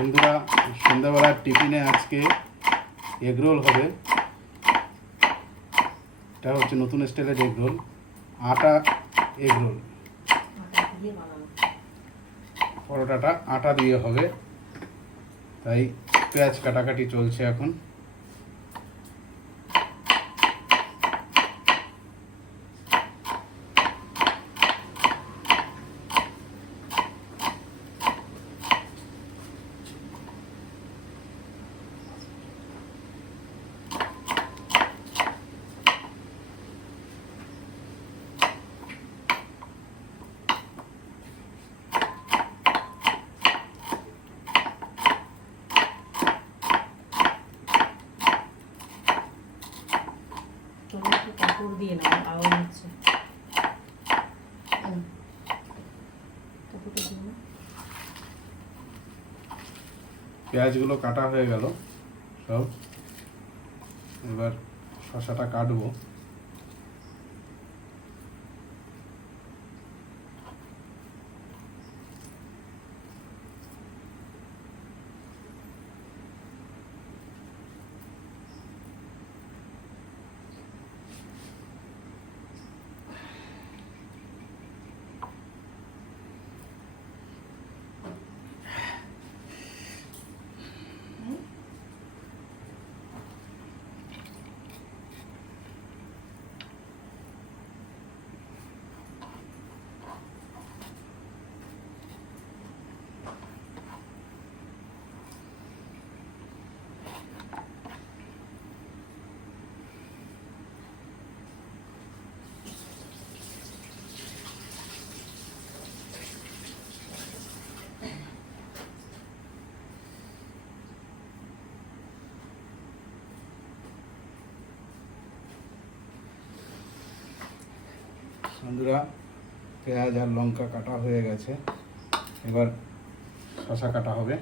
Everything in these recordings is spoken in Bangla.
বন্ধুরা, সন্ধ্যাবেলার টিফিনে আজকে এগরোল হবে। এটা হচ্ছে নতুন স্টাইলের এগরোল, আটা এগরোল। পরোটাটা আটা দিয়ে হবে, তাই পেঁয়াজ কাটাকাটি চলছে এখন। কাপড় দিয়ে নাও, আওয়াজ হচ্ছে। পেঁয়াজগুলো কাটা হয়ে গেল সব, এবার শসাটা কাটবো। বন্ধুরা, পেঁয়াজ আর লঙ্কা কাটা হয়ে গেছে, এবার শসা কাটা হবে।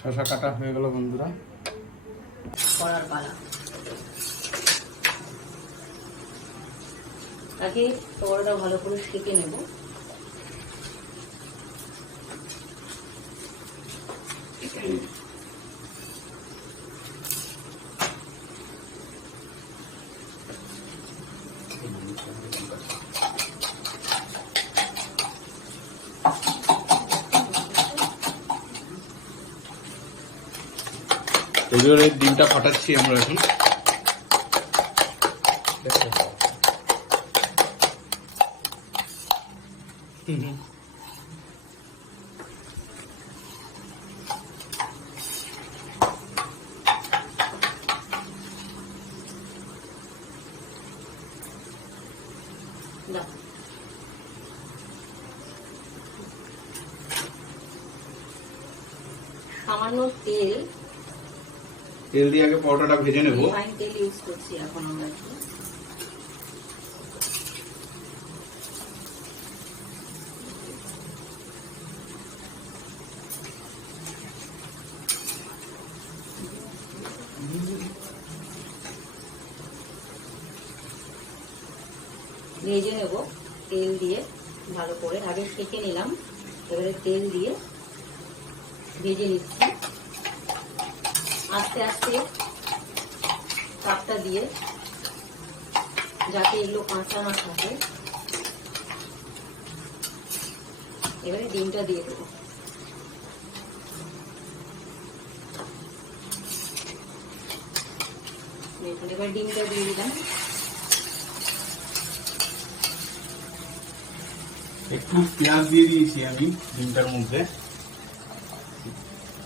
শসা কাটা হয়ে গেল বন্ধুরা, করার পালা। আগে তোরটা ভালো করে সেঁকে নেব। এগুলোর ডিমটা ফাটাচ্ছি আমরা এখন। সামান্য তেল দিয়ে আগে পরোটাটা ভেজে নেব। রিফাইন তেল ইউজ করছি এখন আমরা। ভেজে নেব তেল দিয়ে ভালো করে। আগে সেঁকে নিলাম, এবারে তেল দিয়ে ভেজে নিচ্ছি আস্তে আস্তে কাপটা দিয়ে, যাতে এগুলো কাঁচা না থাকে। এবারে ডিমটা দিয়ে দেবো। এবার ডিমটা দিয়ে দিলাম। একটু পেঁয়াজ দিয়ে দিয়েছি আমি ডিমটার মধ্যে,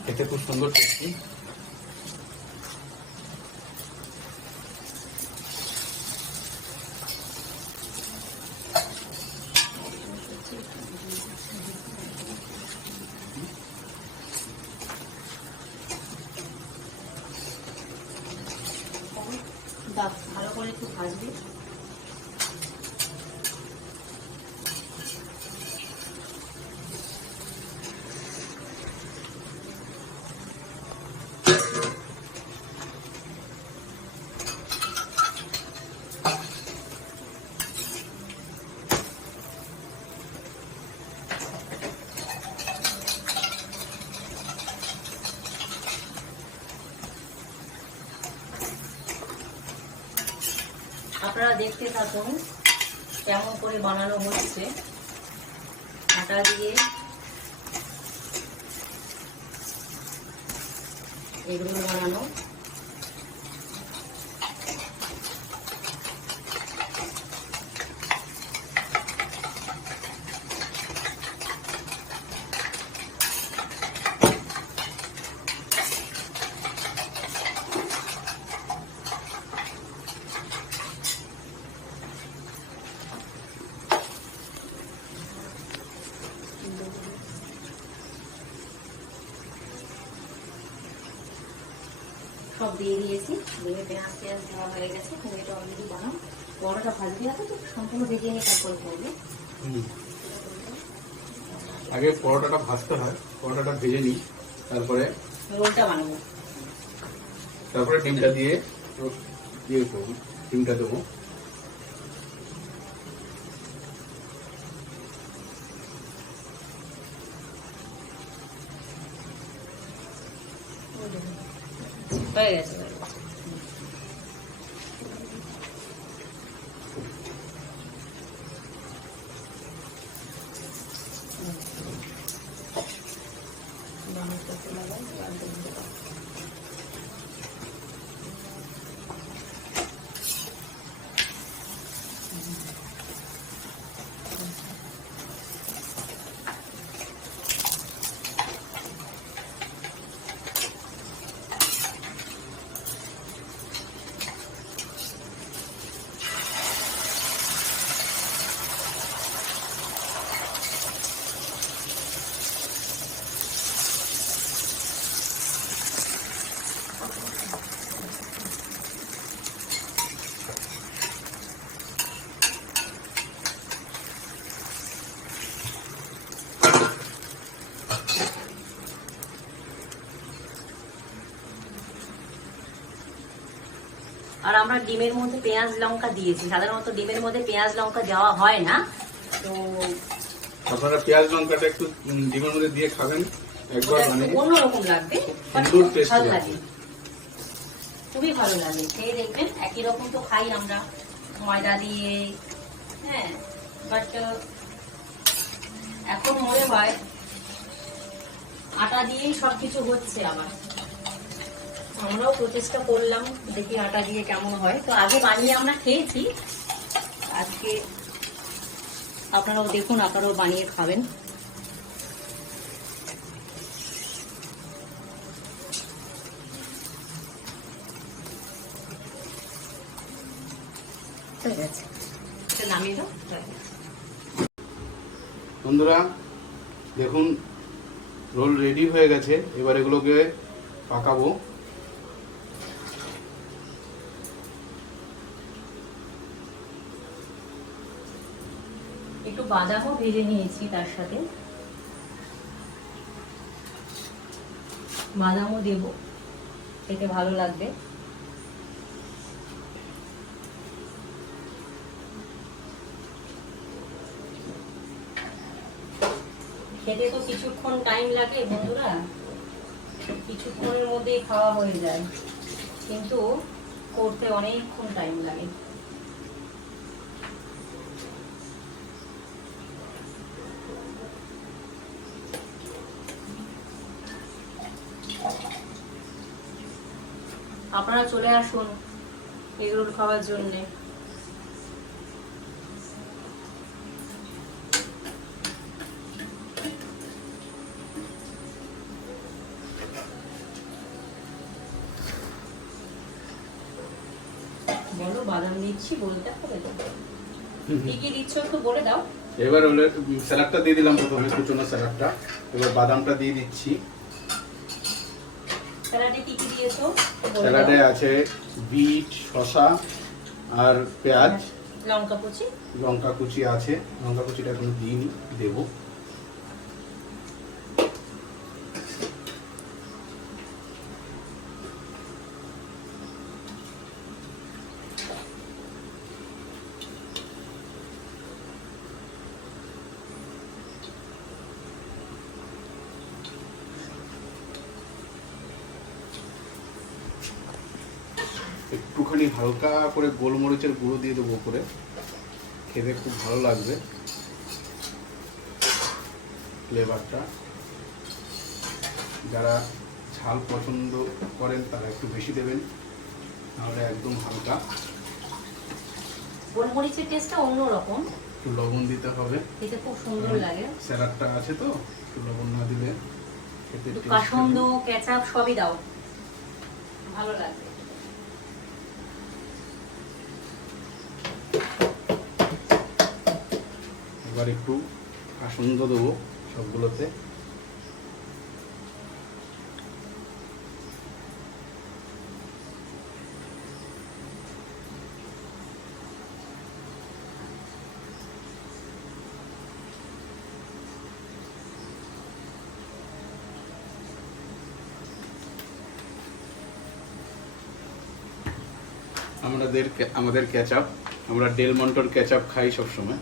খেতে খুব সুন্দর টেস্টি। ভালো করে একটু ভাজবে। আপনারা দেখতে থাকুন কেমন করে বানানো হচ্ছে। আটা দিয়ে এগুলো বানানো। সব দিয়ে দিয়েছি, দিয়ে পেঁয়াজ দেওয়া হয়ে গেছে। তুমি এটা অলরেডি বানাও। বড়টা ভাজতে আছে তো সম্পূর্ণ ভেজে নিয়ে তারপরে করবে। আগে পরোটাটা ভাজতে হয়, পরোটাটা ভেজে নিই, তারপরে রোলটা বানাবো। তারপরে ডিমটা দিয়ে করবো, ডিমটা দেবো। হয়ে গেছে। আর আমরা ডিমের মধ্যে পেঁয়াজ লঙ্কা দিয়েছি, সাধারণত ডিমের মধ্যে পেঁয়াজ লঙ্কা দেওয়া হয় না, তো আপনারা পেঁয়াজ লঙ্কাটা একটু ডিমের মধ্যে দিয়ে খাবেন একবার, মানে অন্যরকম লাগবে, সুন্দর টেস্ট ভালো লাগে, লাগে, খুবই ভালো লাগে। খেয়ে দেখবেন, একই রকম তো খাই আমরা ময়দা দিয়ে, হ্যাঁ, বাট এখন মনে হয় আটা দিয়েই সবকিছু হচ্ছে। আবার আমরাও প্রচেষ্টা করলাম, দেখি আটা দিয়ে কেমন হয়। তো আগে বানিয়ে আমরা খেয়েছি, আজকে আপনারাও দেখুন, আপনারাও বানিয়ে খাবেন। ঠিক আছে, এটা নামিয়ে দাও। বন্ধুরা দেখুন রোল রেডি হয়ে গেছে, এবার এগুলোকে পাকাবো। একটু বাদামও ভেজে নিয়েছি, তার সাথে বাদামও দেব, খেতে ভালো লাগবে। খেতে তো কিছুক্ষণ টাইম লাগে বন্ধুরা, কিছুক্ষণের মধ্যেই খাওয়া হয়ে যায়, কিন্তু করতে অনেকক্ষণ টাইম লাগে। আপনারা চলে আসুন এগরোল খাওয়ার জন্য। বলো, বাদাম দিচ্ছি বলতে হবে তো, কি কি দিচ্ছ একটু বলে দাও। এবার হলে স্যালাডটা দিয়ে দিলাম, প্রথমে কুচনো স্যালাডটা, এবার বাদামটা দিয়ে দিচ্ছি। স্যালাডে কি কি দিয়েছো? স্যালাডে আছে বিট, শসা আর পেঁয়াজ, লঙ্কা কুচি, লঙ্কা কুচি আছে, লঙ্কা কুচিটা এখনো দিইনি, দেবো। একটুখানি হালকা করে গোলমরিচের গুঁড়ো দিয়ে দেবো করে, খেতে খুব ভালো লাগবে ফ্লেভারটা। যারা ঝাল পছন্দ করেন তারা একটু বেশি দেবেন, নাহলে একদম হালকা। গোলমরিচের টেস্টটা অন্যরকম, একটু লবণ দিতে হবে, খেতে খুব সুন্দর লাগে। স্যালাডটা আছে তো, একটু লবণ না দিলে খেতে কাসন্দ, কেচাপ সবই দাও, ভালো লাগবে। এবার একটু কাসন্দ দেবো সবগুলোতে। আমাদের কেচাপ, আমরা ডেল মন্টোর কেচাপ খাই সবসময়।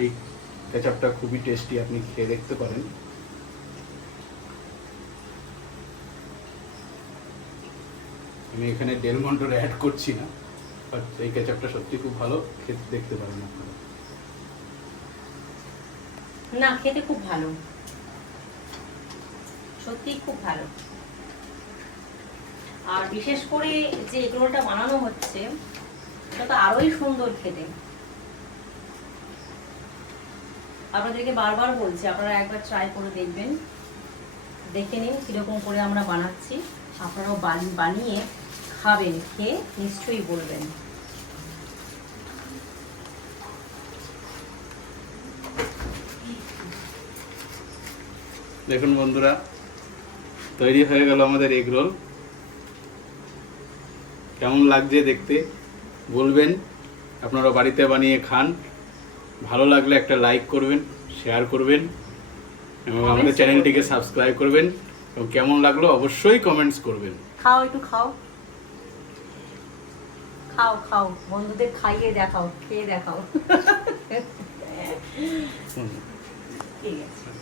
এই কেচাপটা খুবই টেস্টি, আপনি খেয়ে দেখতে পারেন। আমি এখানে ডেল মন্টোর অ্যাড করছি না, বাট এই কেচাপটা সত্যি খুব ভালো, খেতে দেখতে পারেন আপনারা। না, খেতে খুব ভালো, সত্যি খুব ভালো। আর বিশেষ করে যে এগরোলটা বানানো হচ্ছে সেটা তো আরোই সুন্দর খেতে। আপনাদেরকে বারবার বলছি, আপনারা একবার ট্রাই করে দেখবেন, দেখে নিন কিরকম করে আমরা বানাচ্ছি। আপনারাও বানিয়ে খাবেন, খেয়ে নিশ্চয়ই বলবেন। দেখুন বন্ধুরা, তৈরি হয়ে গেল আমাদের এগ রোল। কেমন লাগছে দেখতে বলবেন, আপনারা বাড়িতে বানিয়ে খান। ভালো লাগলে একটা লাইক করবেন, শেয়ার করবেন এবং আমাদের চ্যানেলটিকে সাবস্ক্রাইব করবেন, এবং কেমন লাগলো অবশ্যই কমেন্টস করবেন। খাও, একটু খাও। খাও খাও, বন্ধুদের খাইয়ে দেখাও, খেয়ে দেখাও। হুম। ঠিক আছে।